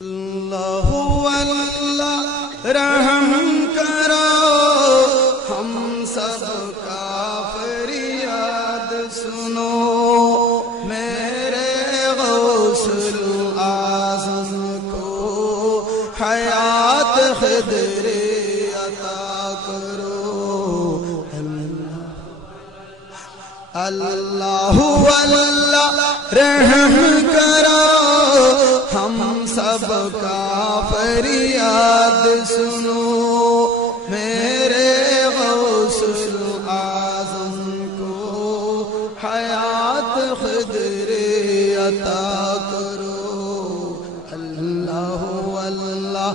اللہ اللہ رحم کرو ہم سب کا فریاد سنو، میرے غوث اعظم کو حیات خضری عطا کرو۔ اللہ اللہ رحم کرو ہم سب کا فریاد سنو، میرے غوث اعظم کو حیات خضری عطا کرو۔ اللہ اللہ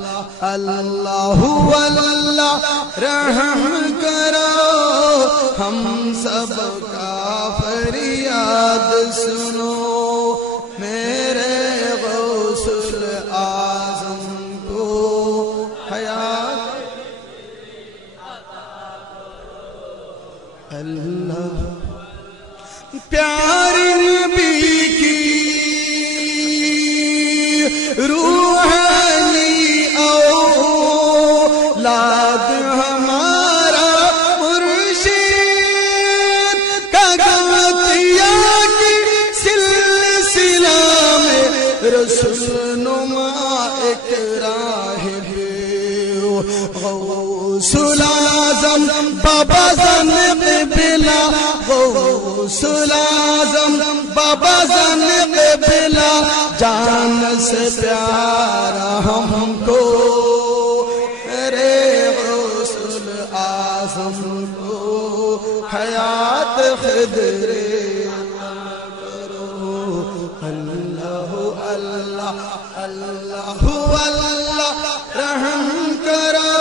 اللہ اللہ رحم کرو ہم سب کا فریاد سنو، میرے غوث اعظم کو حیات اللہ۔ پیارے نبی کی روحانی اولاد ہمارا مرشد کا گوتیا کی سلسلہ میں رسول نما ایک راہ ہے، غوث اعظم بابا زن قبلہ، غوث اعظم بابا زن قبلہ، جان سے پیارا ہم کو، میرے غوث اعظم کو حیات خضری کرو۔ اللہ اللہ اللہ اللہ رحم کرو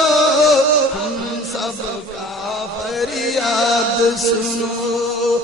ہم سب کا فریاد سنو،